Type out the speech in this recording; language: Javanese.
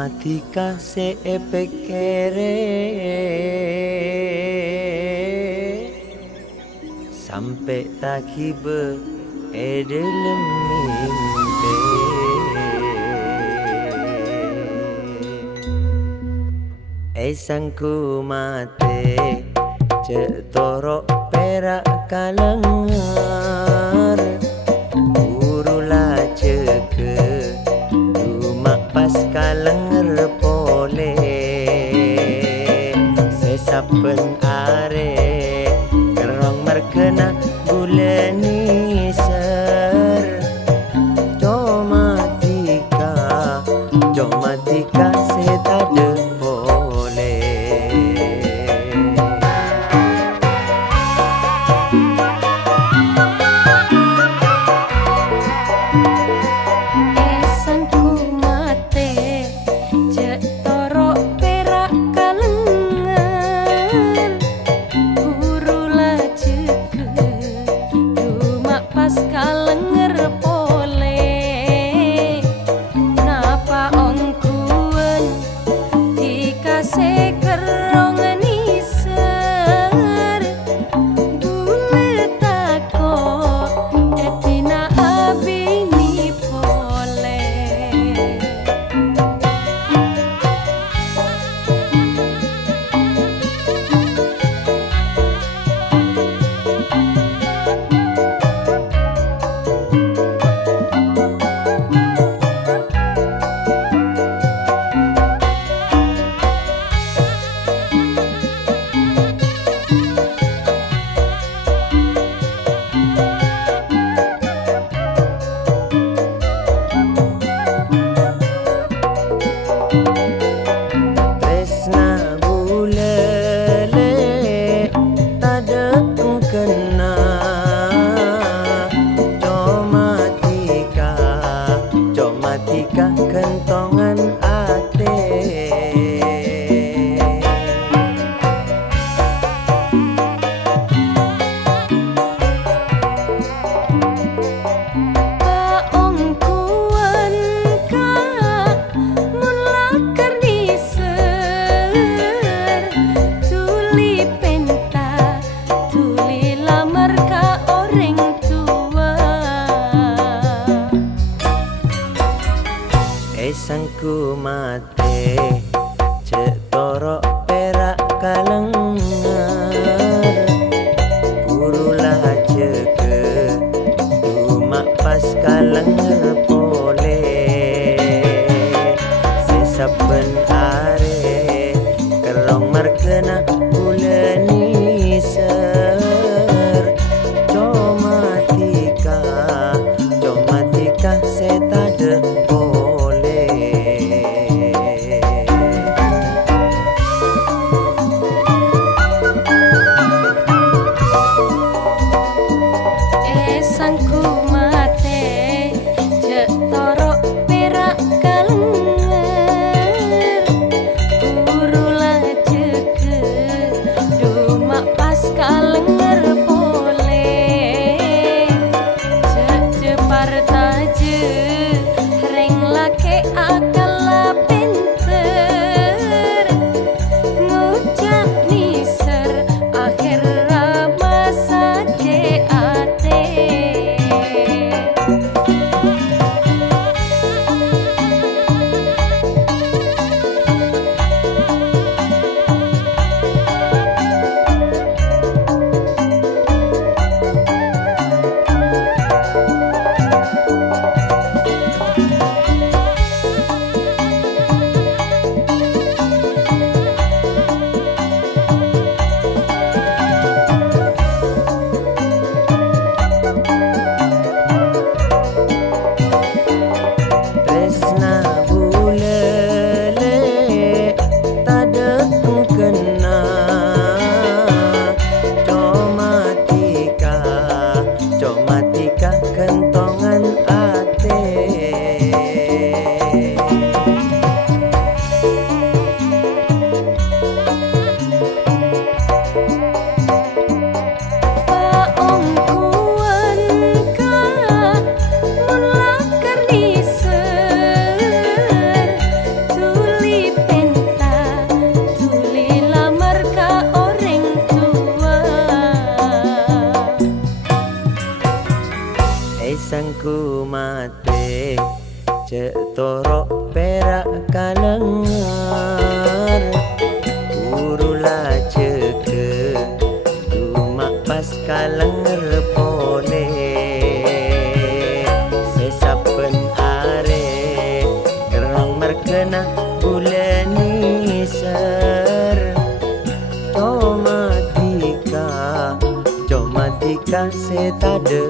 Matika se epekere sampai tak hiba dalam mimpi. Sangku mate cek torok perak kalengar urula ceke rumah pas kalengar pole sesapen are kerong merkena bulani ser jomatika setade Matika kentongan ate Paong kuan ka mun lakar diser tuli penta tuli lamar ka orang tua. Sangku mate cek torok perak kalengar urula ceke rumah pas kalengar pole sesapen are kerong merkena bulani ser jomatika setade pole. ser Comatika se tade